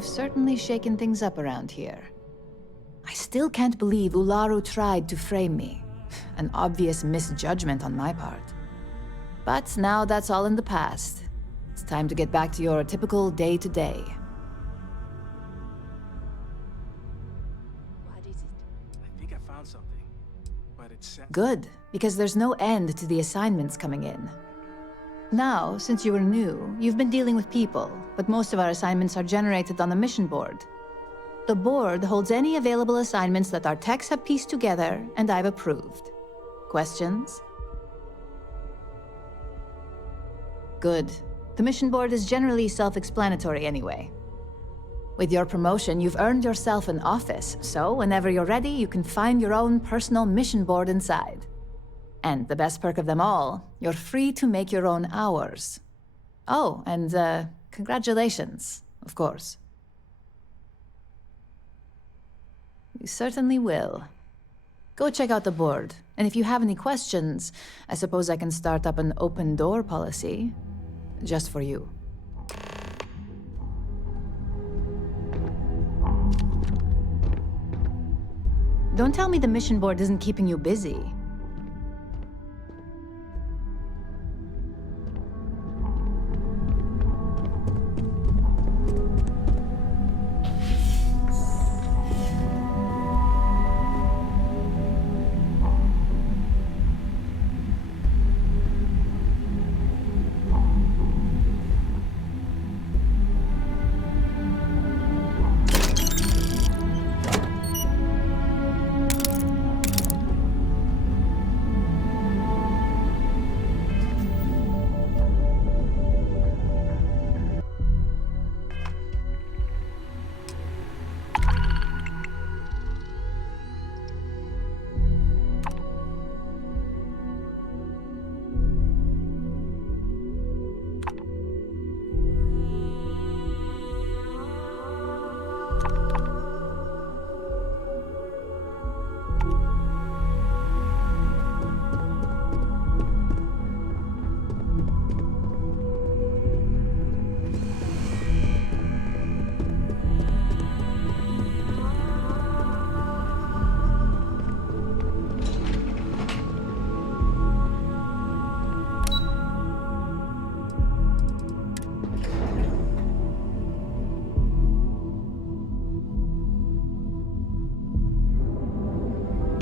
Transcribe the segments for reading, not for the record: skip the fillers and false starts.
you've certainly shaken things up around here. I still can't believe Ularu tried to frame me. An obvious misjudgment on my part. But now that's all in the past. It's time to get back to your typical day-to-day. What is it? I think I found something, but it's... Good, because there's no end to the assignments coming in. Now, since you were new, you've been dealing with people, but most of our assignments are generated on the mission board. The board holds any available assignments that our techs have pieced together, and I've approved. Questions? Good. The mission board is generally self-explanatory anyway. With your promotion, you've earned yourself an office, so whenever you're ready, you can find your own personal mission board inside. And the best perk of them all, you're free to make your own hours. Oh, and congratulations, of course. You certainly will. Go check out the board, and if you have any questions, I suppose I can start up an open door policy. Just for you. Don't tell me the mission board isn't keeping you busy.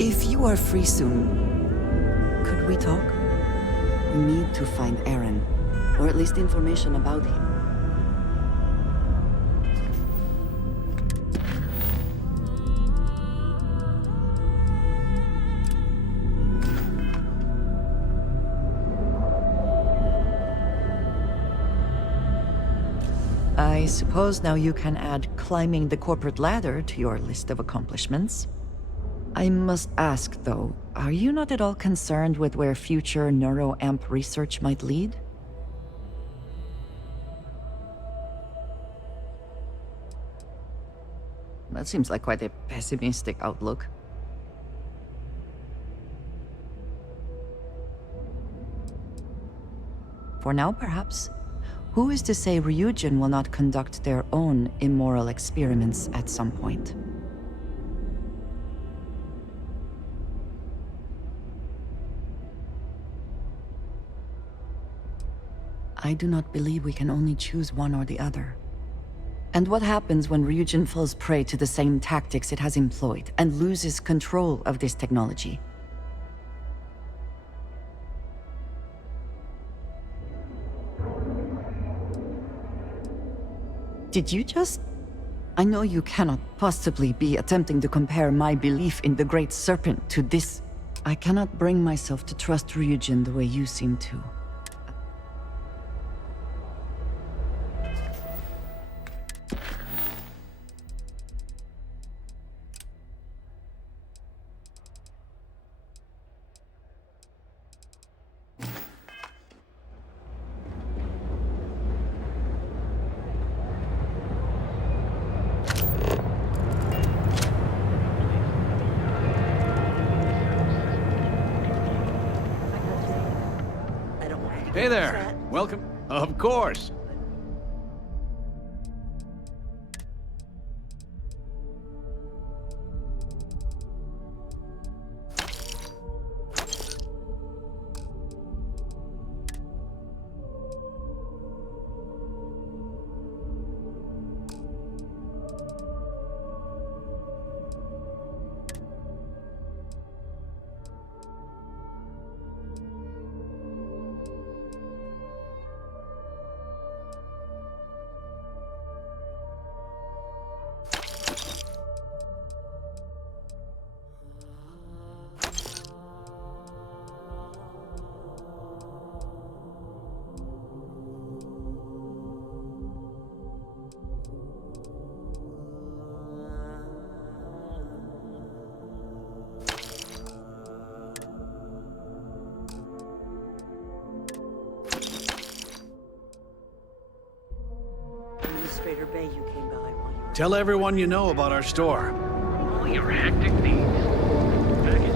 If you are free soon, could we talk? We need to find Aaron, or at least information about him. I suppose now you can add climbing the corporate ladder to your list of accomplishments. I must ask, though, are you not at all concerned with where future neuroamp research might lead? That seems like quite a pessimistic outlook. For now, perhaps. Who is to say Ryujin will not conduct their own immoral experiments at some point? I do not believe we can only choose one or the other. And what happens when Ryujin falls prey to the same tactics it has employed and loses control of this technology? Did you just... I know you cannot possibly be attempting to compare my belief in the Great Serpent to this. I cannot bring myself to trust Ryujin the way you seem to. Hey there. Welcome. Of course. Administrator Bay you came by while you were... Tell everyone you know about our store. All your hectic needs. Package.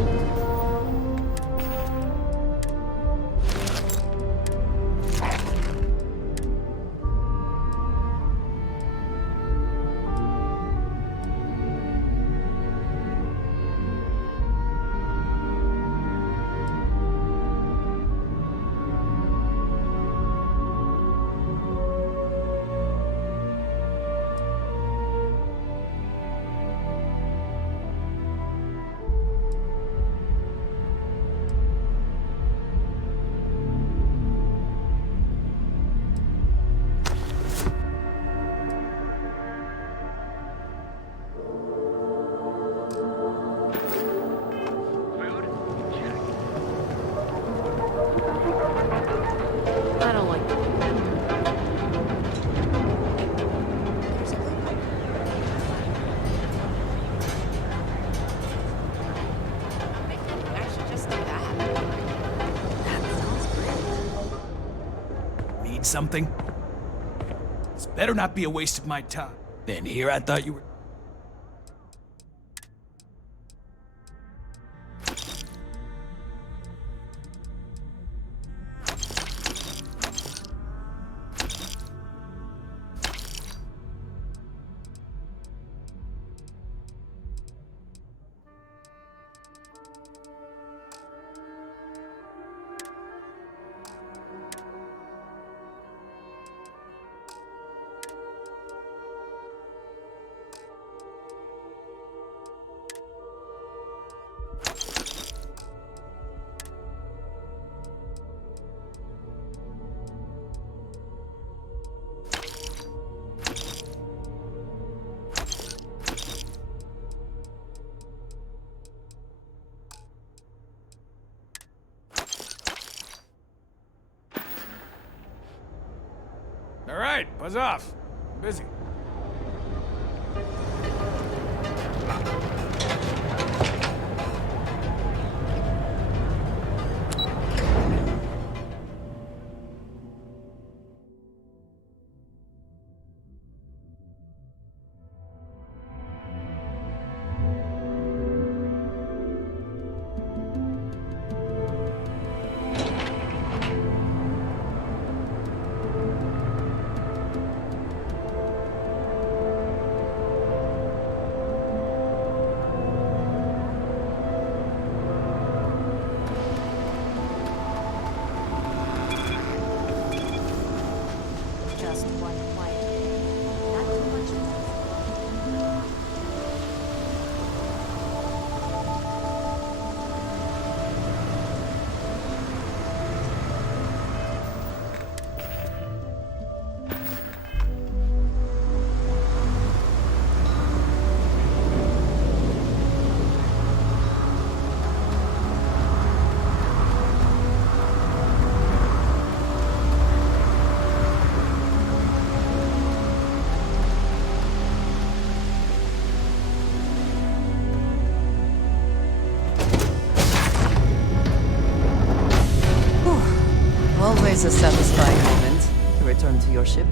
I don't like that. I should just do that. That sounds great. Need something? This better not be a waste of my time. Then here I thought you were... All right, buzz off. I'm busy. Just one quiet day. Not too much noise. Always a satisfying moment to return to your ship.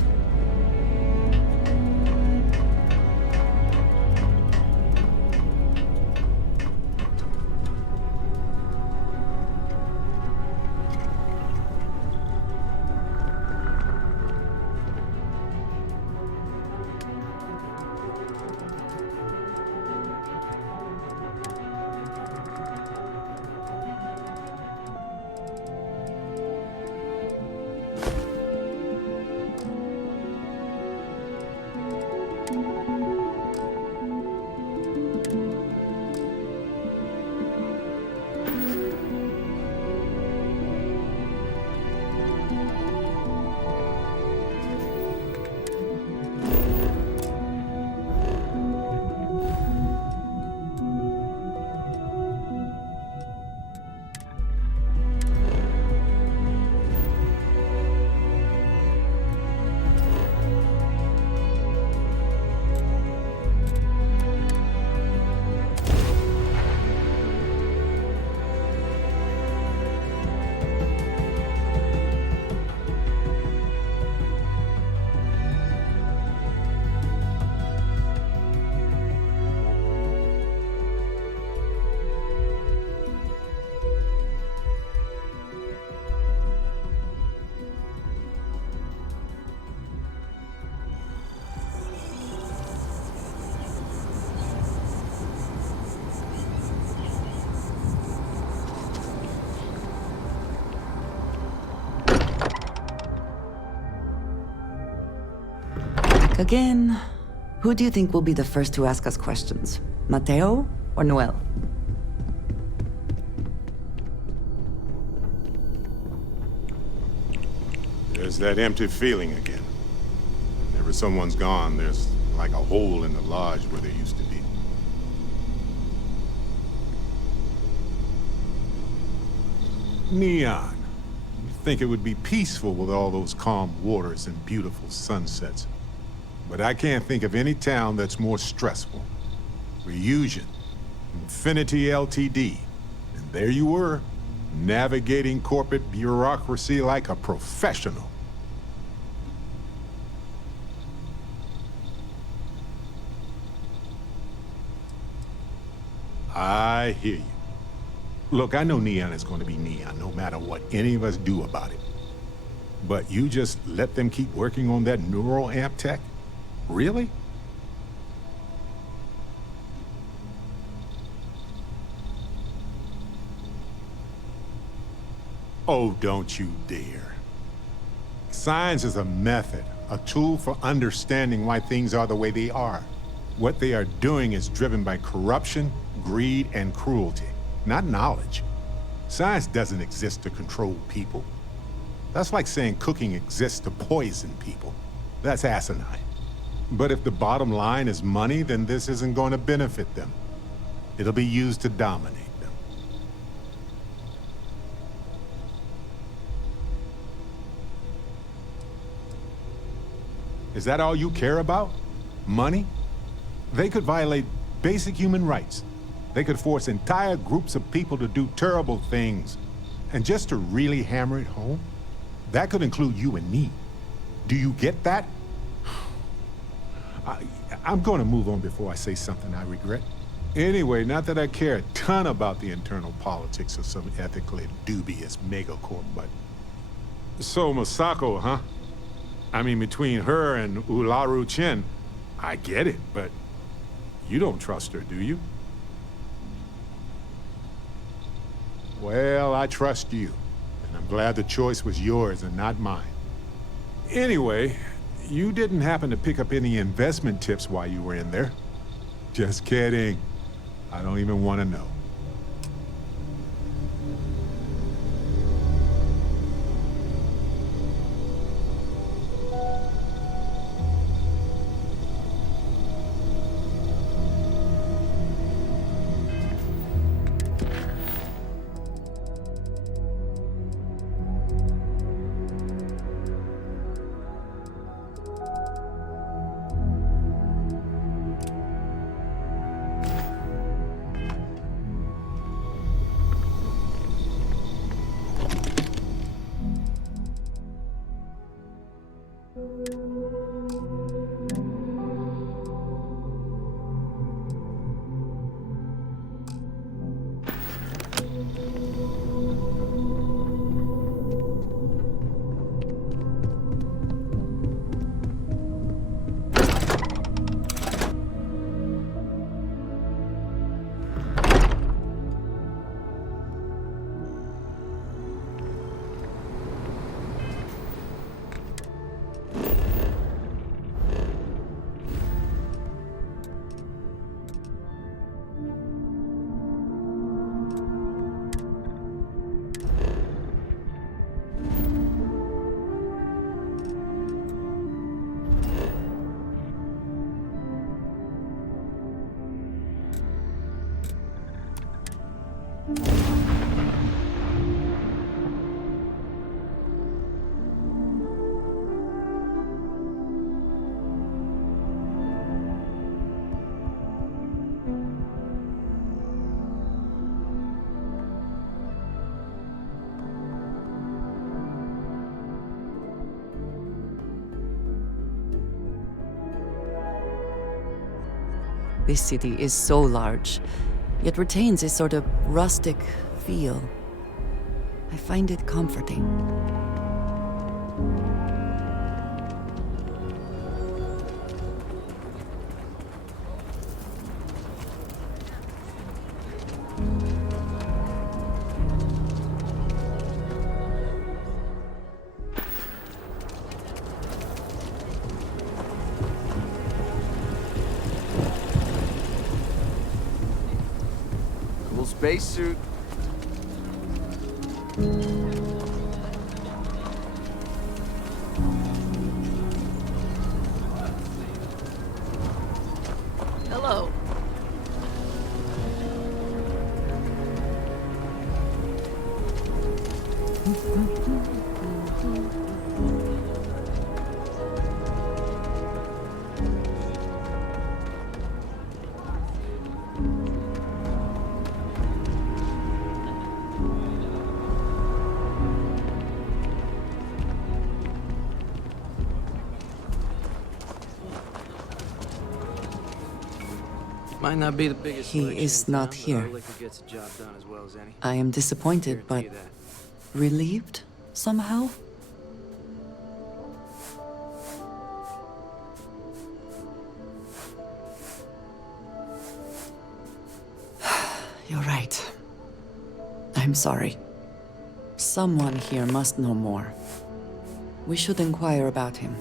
Again, who do you think will be the first to ask us questions? Mateo or Noel? There's that empty feeling again. Whenever someone's gone, there's like a hole in the lodge where there used to be. Neon. You'd think it would be peaceful with all those calm waters and beautiful sunsets. But I can't think of any town that's more stressful. Reunion, Infinity Ltd. And there you were, navigating corporate bureaucracy like a professional. I hear you. Look, I know Neon is going to be Neon, no matter what any of us do about it. But you just let them keep working on that neural amp tech? Really? Oh, don't you dare. Science is a method, a tool for understanding why things are the way they are. What they are doing is driven by corruption, greed, and cruelty, not knowledge. Science doesn't exist to control people. That's like saying cooking exists to poison people. That's asinine. But if the bottom line is money, then this isn't going to benefit them. It'll be used to dominate them. Is that all you care about? Money? They could violate basic human rights. They could force entire groups of people to do terrible things. And just to really hammer it home, that could include you and me. Do you get that? I'm going to move on before I say something I regret. Anyway, not that I care a ton about the internal politics of some ethically dubious megacorp, but... So, Masako, huh? I mean, between her and Ularu Chen, I get it, but you don't trust her, do you? Well, I trust you, and I'm glad the choice was yours and not mine. Anyway, you didn't happen to pick up any investment tips while you were in there? Just kidding. I don't even want to know. This city is so large, yet retains a sort of rustic feel. I find it comforting. spacesuit. Hello. Might not be the biggest He selection is in not town, but here. our liquor gets the job done as well as any. I am disappointed, but Guarantee that. relieved somehow? You're right. I'm sorry. Someone here must know more. We should inquire about him.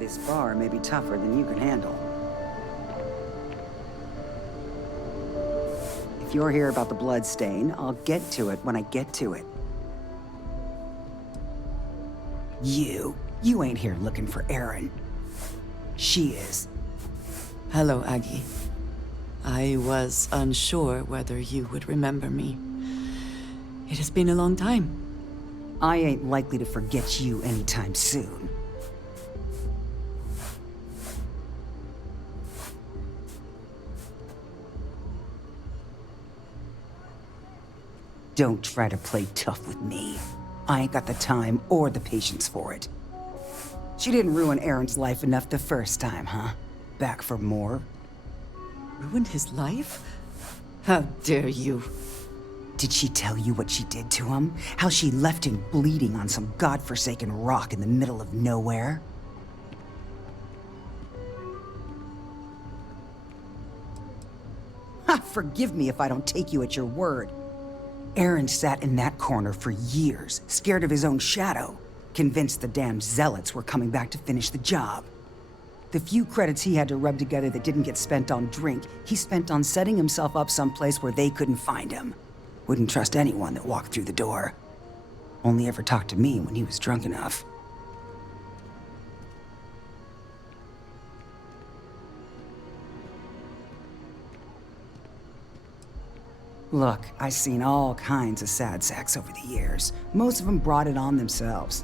This bar may be tougher than you can handle. If you're here about the blood stain, I'll get to it when I get to it. You ain't here looking for Erin. She is. Hello, Aggie. I was unsure whether you would remember me. It has been a long time. I ain't likely to forget you anytime soon. Don't try to play tough with me. I ain't got the time or the patience for it. She didn't ruin Aaron's life enough the first time, huh? Back for more? Ruined his life? How dare you? Did she tell you what she did to him? How she left him bleeding on some godforsaken rock in the middle of nowhere? Ha! Forgive me if I don't take you at your word. Aaron sat in that corner for years, scared of his own shadow, convinced the damn zealots were coming back to finish the job. The few credits he had to rub together that didn't get spent on drink, he spent on setting himself up someplace where they couldn't find him. Wouldn't trust anyone that walked through the door. Only ever talked to me when he was drunk enough. Look, I've seen all kinds of sad sacks over the years. Most of them brought it on themselves.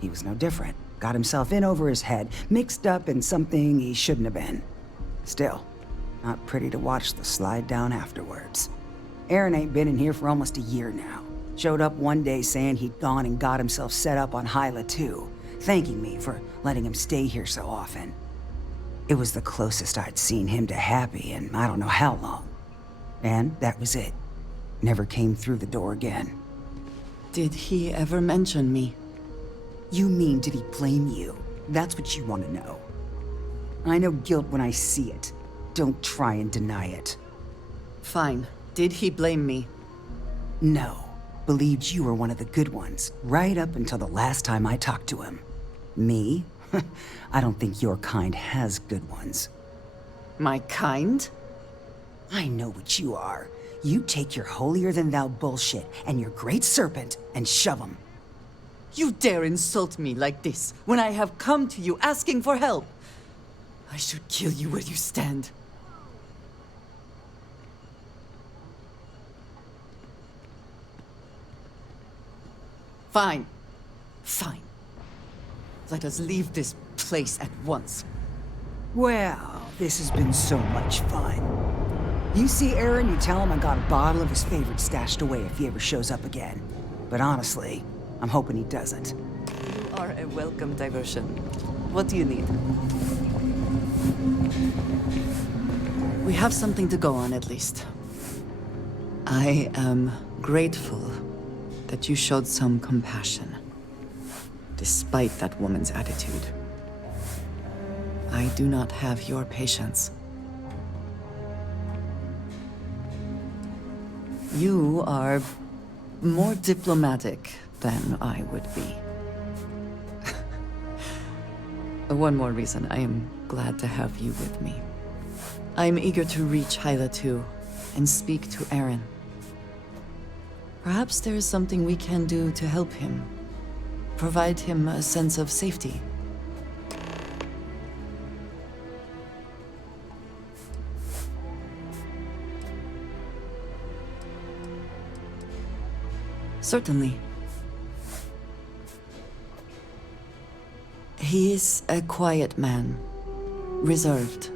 He was no different. Got himself in over his head, mixed up in something he shouldn't have been. Still, not pretty to watch the slide down afterwards. Aaron ain't been in here for almost a year now. Showed up one day saying he'd gone and got himself set up on Hyla too, thanking me for letting him stay here so often. It was the closest I'd seen him to happy in I don't know how long. And that was it. Never came through the door again. Did he ever mention me? You mean, did he blame you? That's what you want to know. I know guilt when I see it. Don't try and deny it. Fine. Did he blame me? No. Believed you were one of the good ones, right up until the last time I talked to him. Me? I don't think your kind has good ones. My kind? I know what you are. You take your holier-than-thou bullshit and your great serpent and shove 'em. You dare insult me like this when I have come to you asking for help. I should kill you where you stand. Fine. Fine. Let us leave this place at once. Well, this has been so much fun. You see Aaron, you tell him I got a bottle of his favorite stashed away if he ever shows up again. But honestly, I'm hoping he doesn't. You are a welcome diversion. What do you need? We have something to go on, at least. I am grateful that you showed some compassion, despite that woman's attitude. I do not have your patience. You are more diplomatic than I would be. One more reason I am glad to have you with me. I am eager to reach Hyla too, and speak to Aaron. Perhaps there is something we can do to help him. Provide him a sense of safety. Certainly. He is a quiet man, reserved.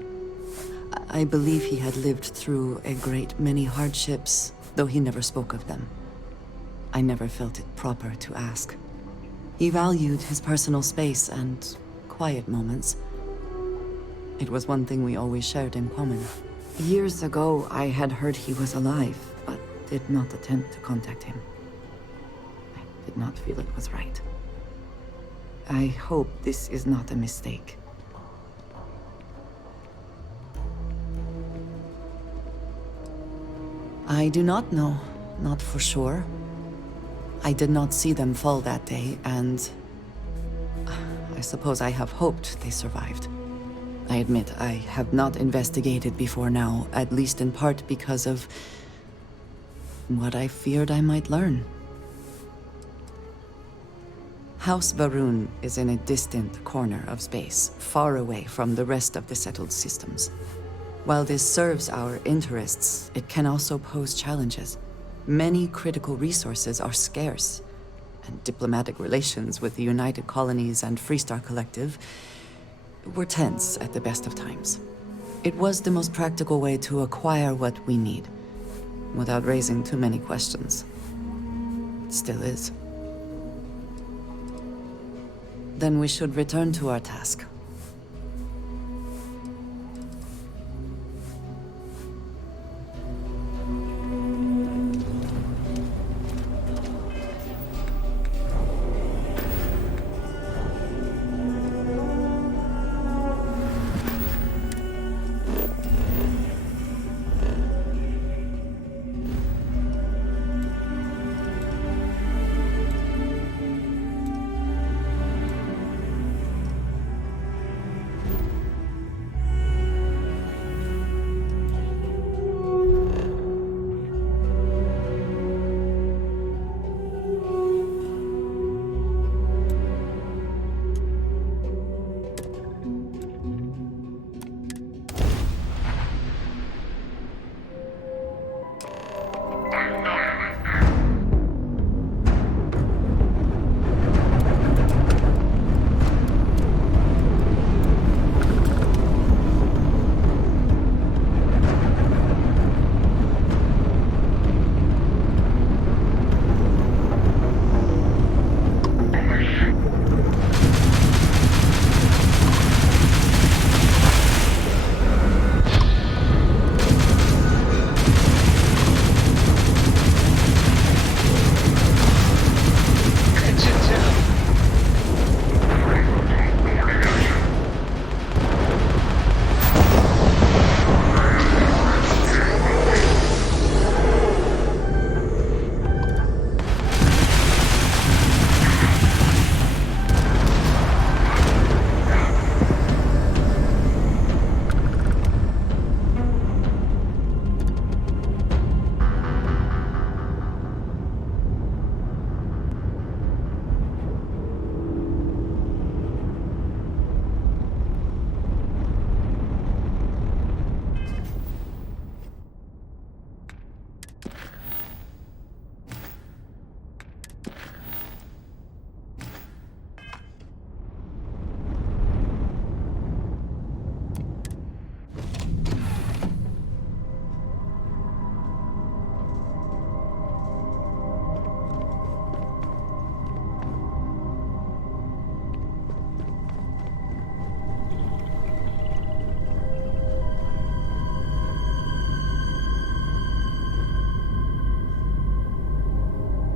I believe he had lived through a great many hardships, though he never spoke of them. I never felt it proper to ask. He valued his personal space and quiet moments. It was one thing we always shared in common. Years ago, I had heard he was alive, but did not attempt to contact him. I did not feel it was right. I hope this is not a mistake. I do not know, not for sure. I did not see them fall that day, and I suppose I have hoped they survived. I admit I have not investigated before now, at least in part because of what I feared I might learn. House Varun is in a distant corner of space, far away from the rest of the settled systems. While this serves our interests, it can also pose challenges. Many critical resources are scarce, and diplomatic relations with the United Colonies and Freestar Collective were tense at the best of times. It was the most practical way to acquire what we need, without raising too many questions. It still is. Then we should return to our task.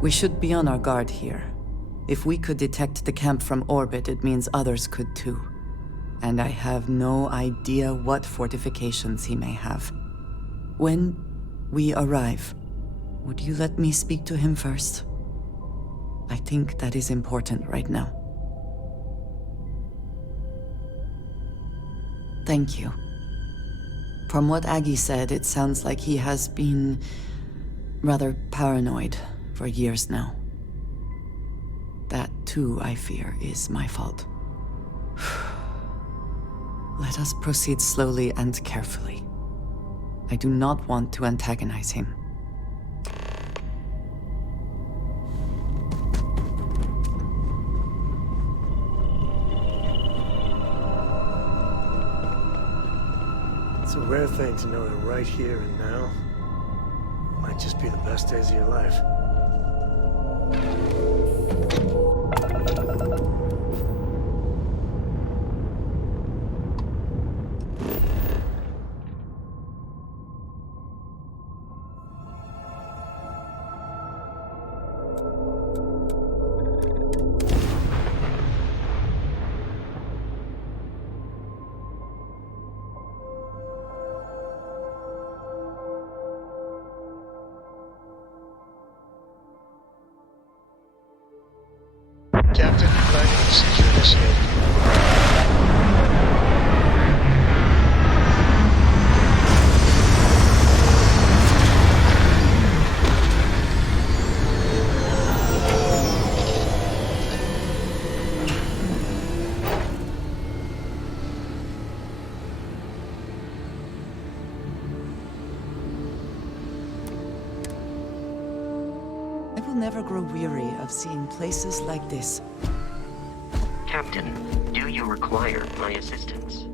We should be on our guard here. If we could detect the camp from orbit, it means others could too. And I have no idea what fortifications he may have. When we arrive, would you let me speak to him first? I think that is important right now. Thank you. From what Aggie said, it sounds like he has been rather paranoid for years now. That, too, I fear, is my fault. Let us proceed slowly and carefully. I do not want to antagonize him. It's a rare thing to know that right here and now might just be the best days of your life. Captain, landing procedure initiated. I will never grow weary of seeing places like this. Captain, do you require my assistance?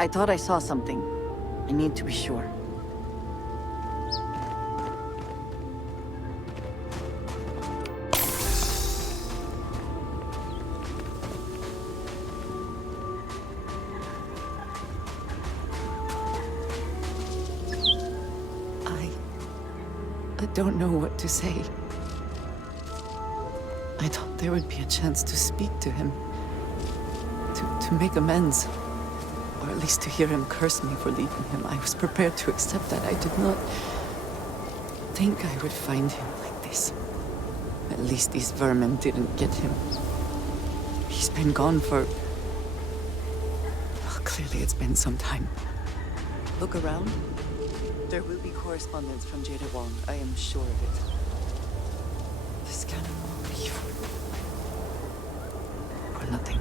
I thought I saw something. I need to be sure. I don't know what to say. I thought there would be a chance to speak to him. To make amends. Or at least to hear him curse me for leaving him. I was prepared to accept that. I did not think I would find him like this. At least these vermin didn't get him. He's been gone for... Well, clearly it's been some time. Look around. There will be correspondence from Jada Wong, I am sure of it. This cannot be for nothing.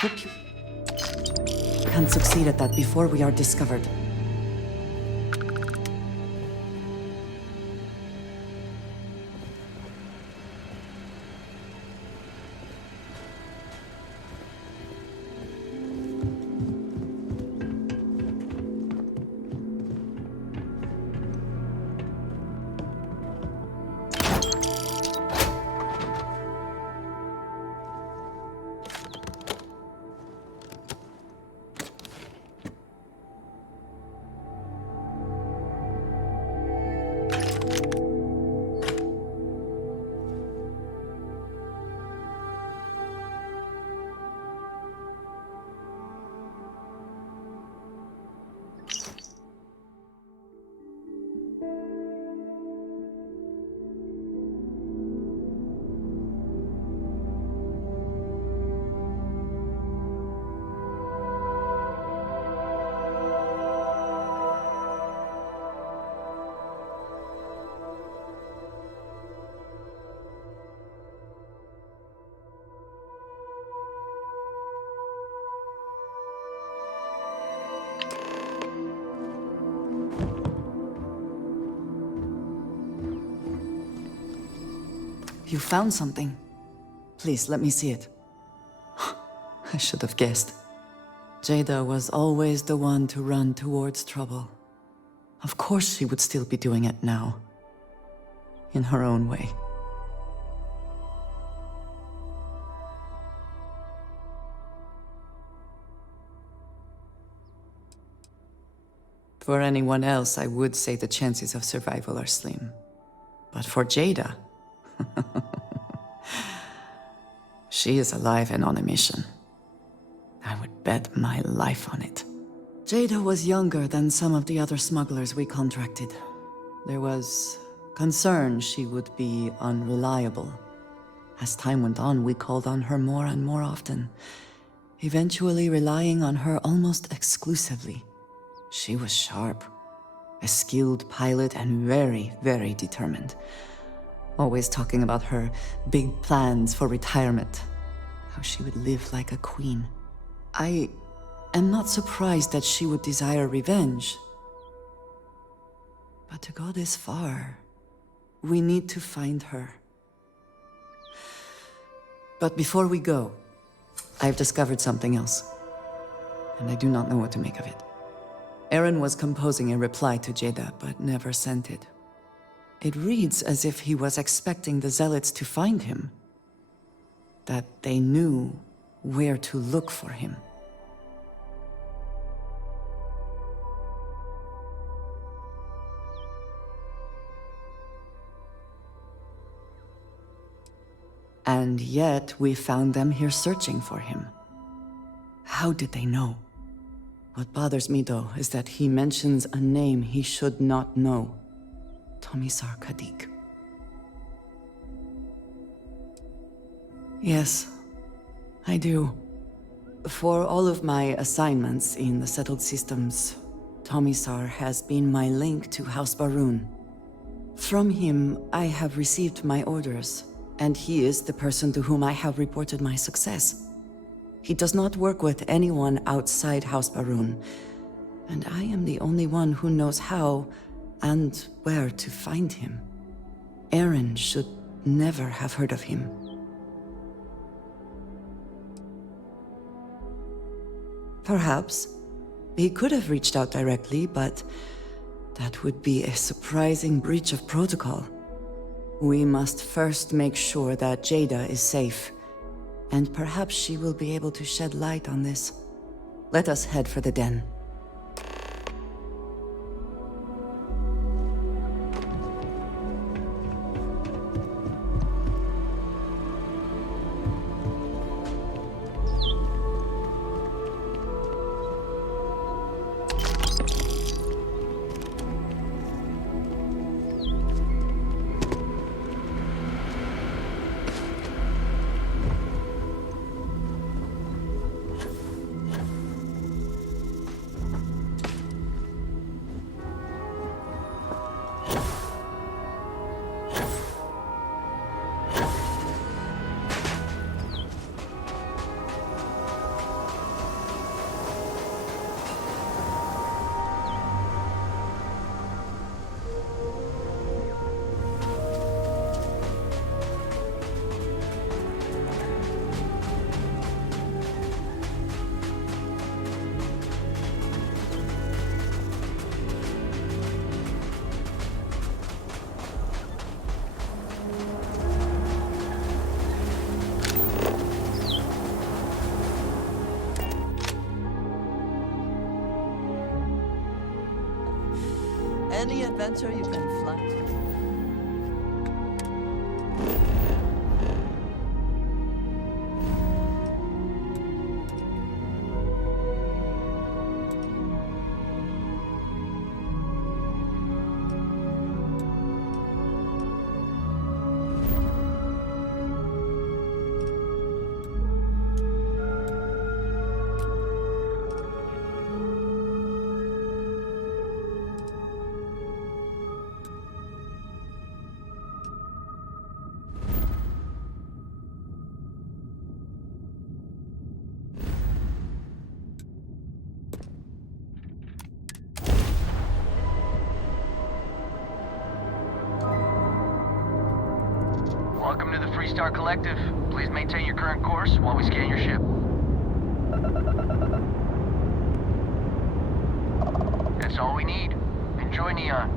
Hope you can succeed at that before we are discovered. You found something. Please, let me see it. I should have guessed. Jada was always the one to run towards trouble. Of course she would still be doing it now. In her own way. For anyone else, I would say the chances of survival are slim. But for Jada... she is alive and on a mission. I would bet my life on it. Jada was younger than some of the other smugglers we contracted. There was concern she would be unreliable. As time went on, we called on her more and more often, eventually relying on her almost exclusively. She was sharp, a skilled pilot and very, very determined. Always talking about her big plans for retirement. How she would live like a queen. I am not surprised that she would desire revenge. But to go this far, we need to find her. But before we go, I've discovered something else. And I do not know what to make of it. Aaron was composing a reply to Jada, but never sent it. It reads as if he was expecting the Zealots to find him. That they knew where to look for him. And yet we found them here searching for him. How did they know? What bothers me, though, is that he mentions a name he should not know. Tomisar Kadik. Yes, I do. For all of my assignments in the settled systems, Tomisar has been my link to House Barun. From him, I have received my orders, and he is the person to whom I have reported my success. He does not work with anyone outside House Barun, and I am the only one who knows how and where to find him. Eren should never have heard of him. Perhaps. He could have reached out directly, but that would be a surprising breach of protocol. We must first make sure that Jada is safe, and perhaps she will be able to shed light on this. Let us head for the den. Any adventure you can fly. Welcome to the Freestar Collective. Please maintain your current course while we scan your ship. That's all we need. Enjoy, Neon.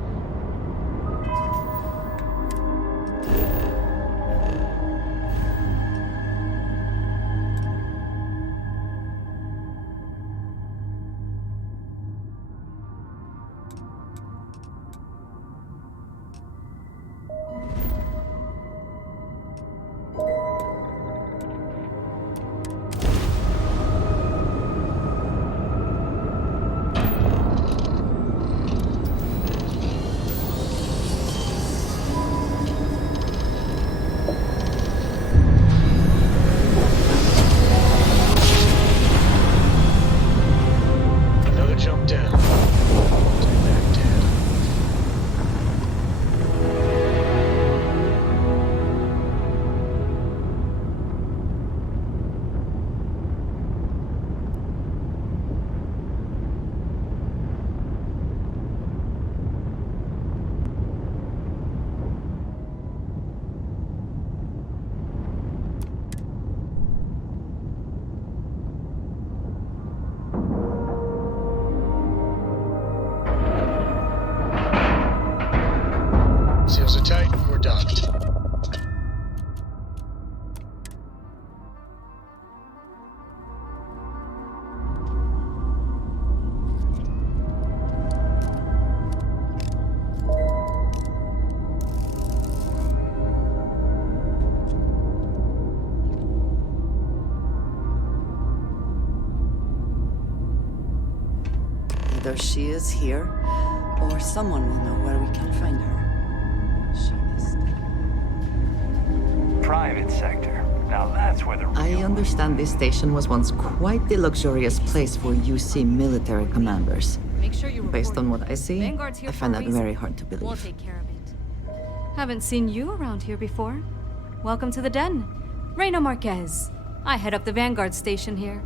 Either she is here, or someone will know where we can find her. She is... Private sector. Now that's where the I understand this station was once quite the luxurious place for UC military commanders. Make sure you Based report. on what I see, Vanguard's here I for find a that reason. very hard to We'll believe. take care of it. Haven't seen you around here before. Welcome to the den. Reina Marquez. I head up the Vanguard station here.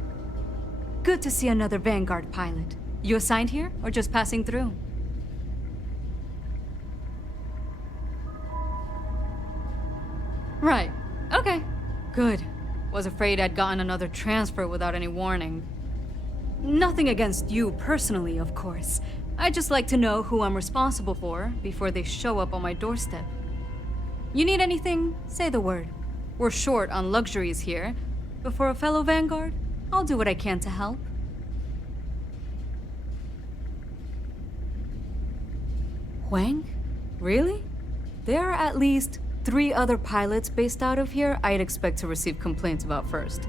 Good to see another Vanguard pilot. You assigned here, or just passing through? Right. Okay. Good. Was afraid I'd gotten another transfer without any warning. Nothing against you personally, of course. I'd just like to know who I'm responsible for before they show up on my doorstep. You need anything? Say the word. We're short on luxuries here, but for a fellow Vanguard, I'll do what I can to help. Huang? Really? There are at least 3 other pilots based out of here I'd expect to receive complaints about first.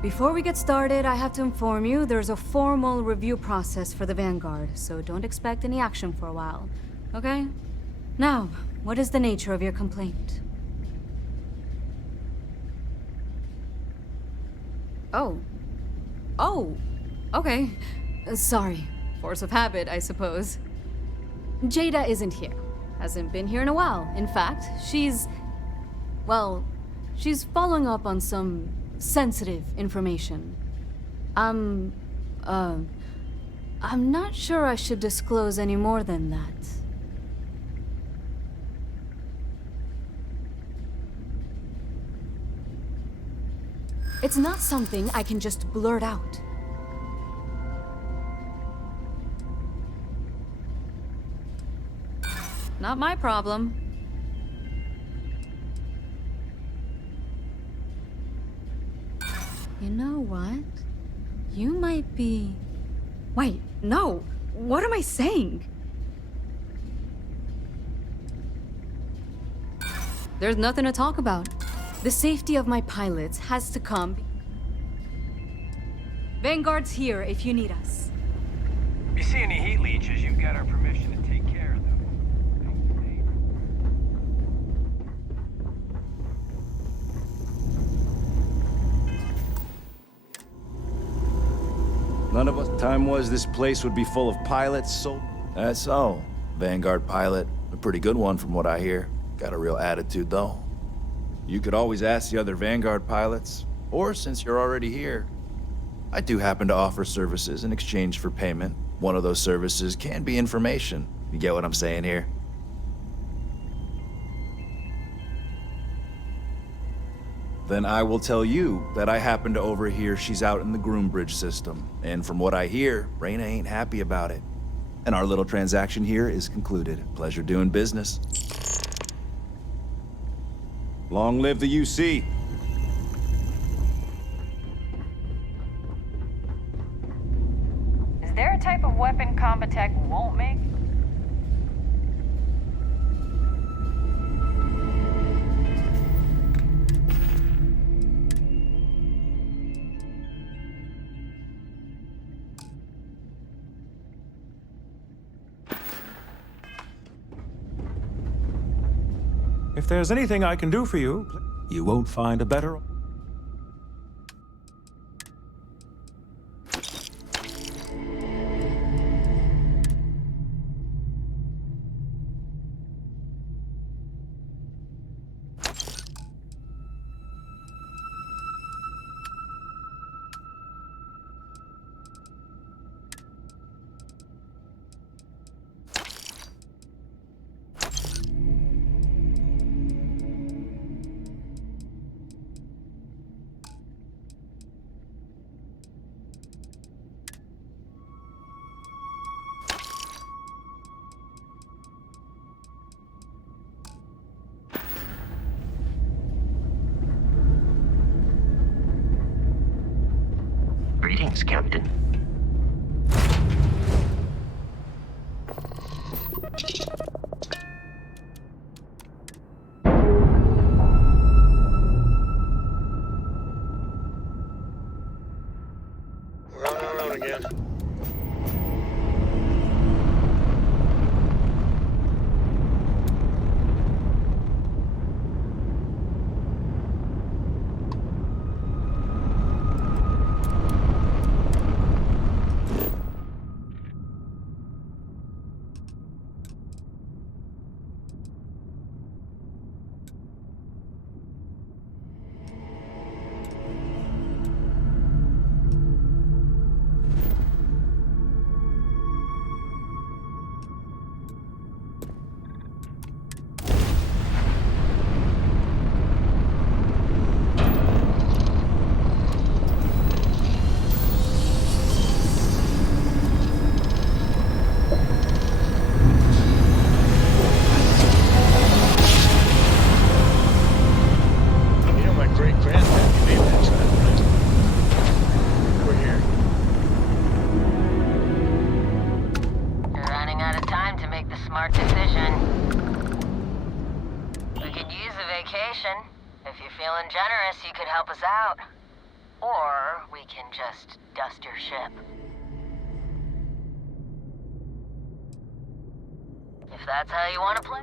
Before we get started, I have to inform you there's a formal review process for the Vanguard, so don't expect any action for a while, okay? Now, what is the nature of your complaint? Oh, okay. Sorry. Force of habit, I suppose. Jada isn't here. Hasn't been here in a while. In fact, she's following up on some sensitive information. I'm not sure I should disclose any more than that. It's not something I can just blurt out. Not my problem. You know what? You might be... Wait, no! What am I saying? There's nothing to talk about. The safety of my pilots has to come. Vanguard's here if you need us. If you see any heat leeches, you've got our permission to take care of them. None of us time was this place would be full of pilots, so... That's so. Vanguard pilot. A pretty good one from what I hear. Got a real attitude, though. You could always ask the other Vanguard pilots. Or, since you're already here, I do happen to offer services in exchange for payment. One of those services can be information. You get what I'm saying here? Then I will tell you that I happen to overhear she's out in the Groombridge system. And from what I hear, Reina ain't happy about it. And our little transaction here is concluded. Pleasure doing business. Long live the UC. Is there a type of weapon combat tech won't make? If there's anything I can do for you, you won't find a better... Greetings, Captain. We're on our own again. vacation. If you're feeling generous, you could help us out. Or we can just dust your ship. If that's how you want to play.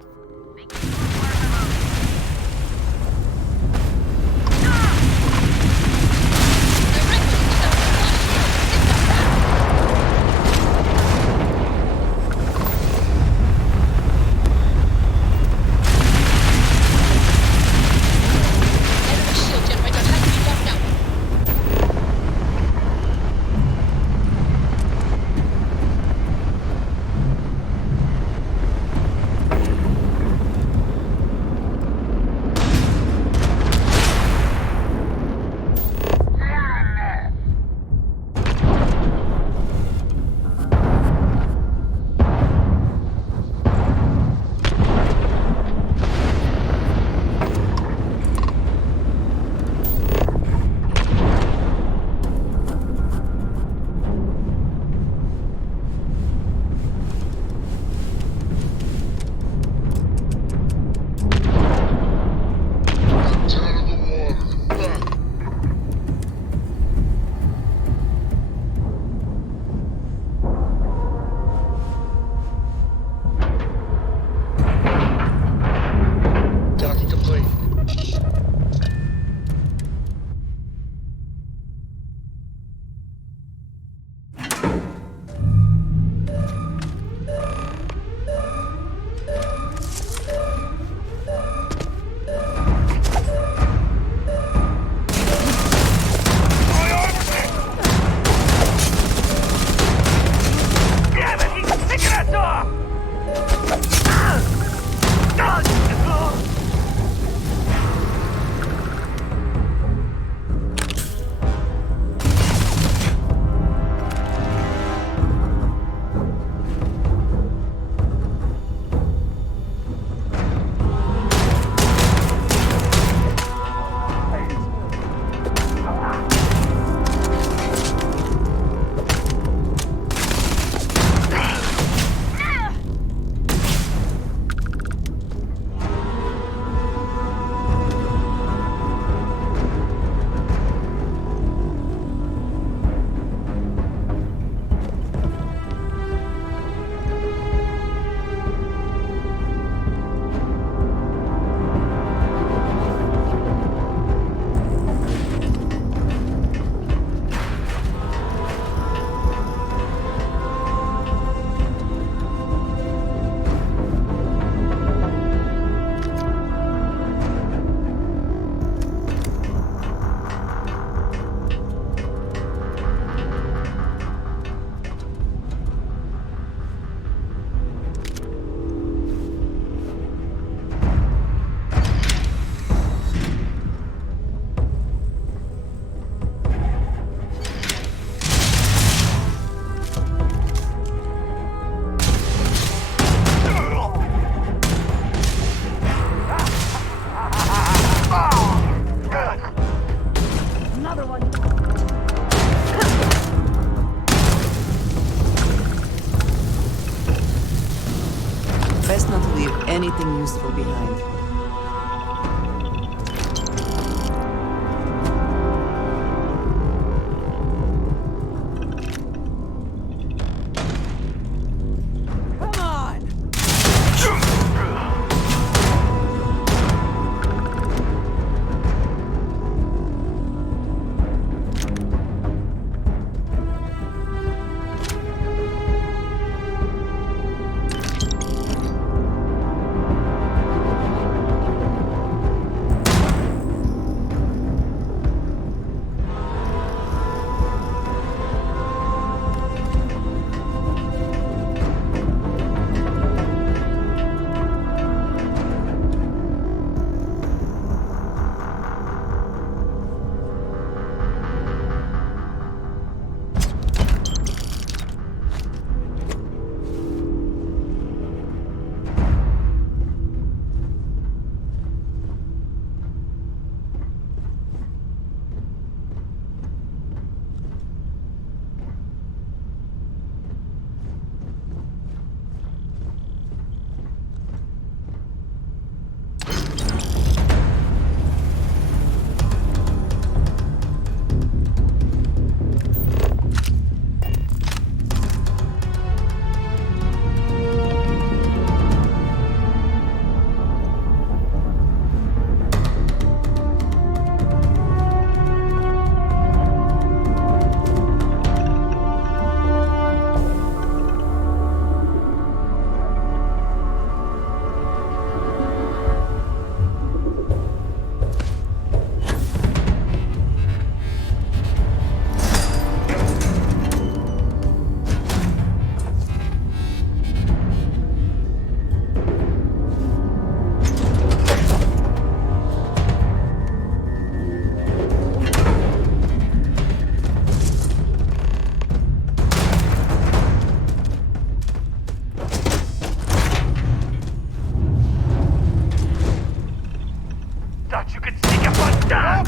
Thought you could sneak up on that!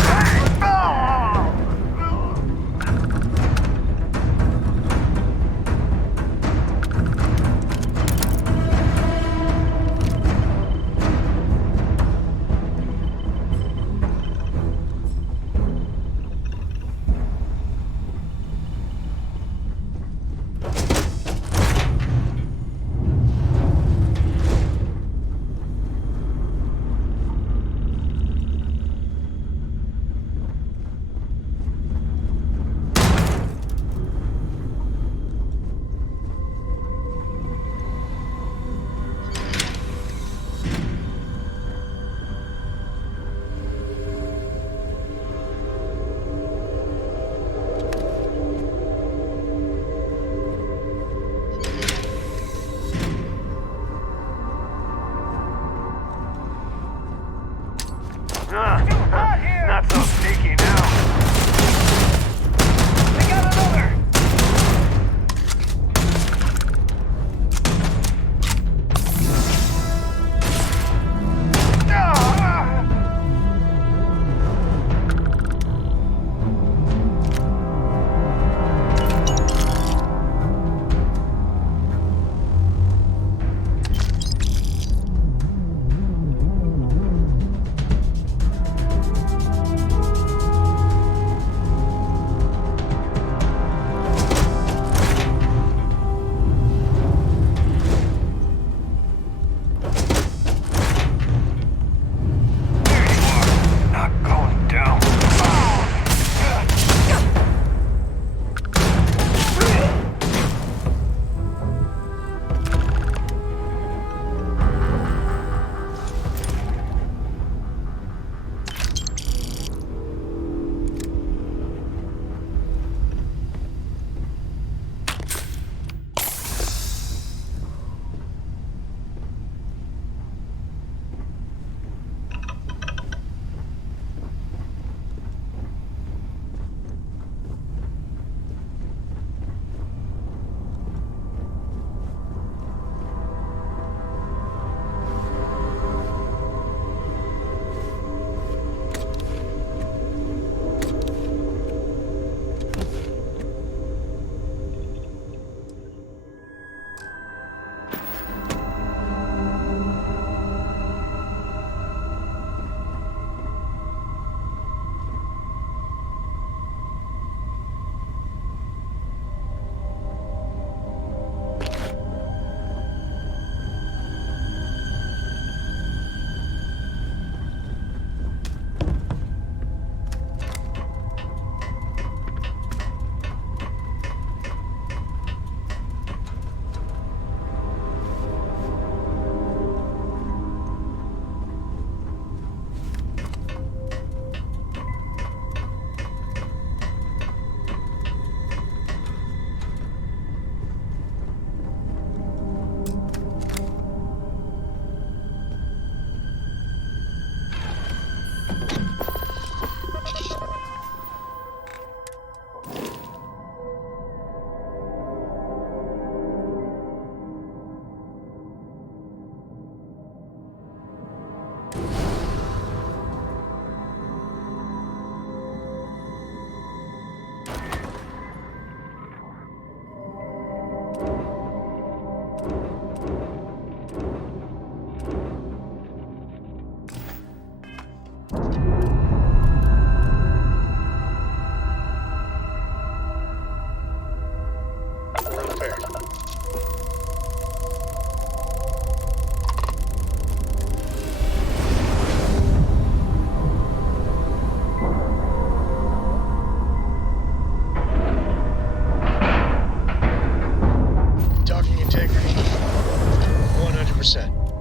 Not so sneaky now. They got another!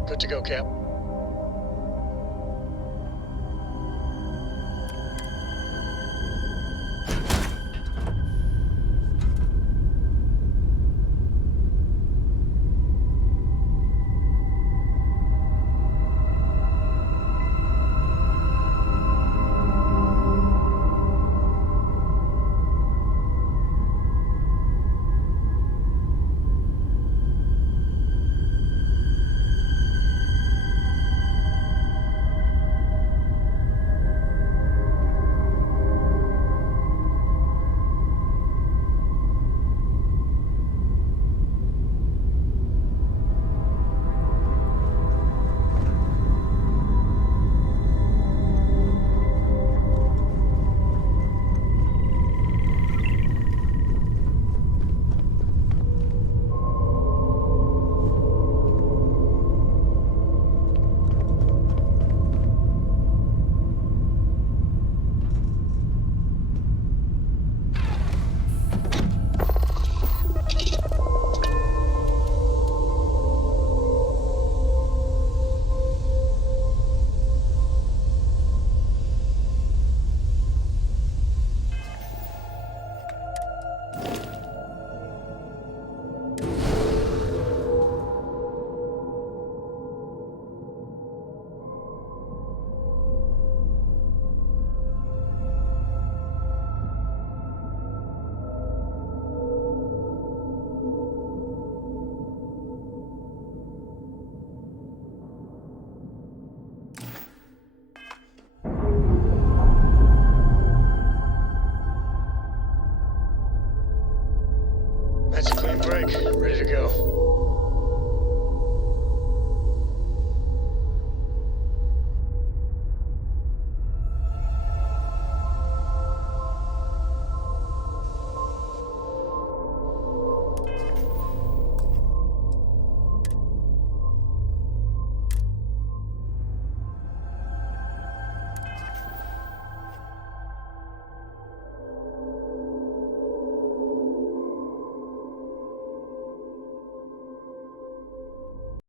Good to go, Cap.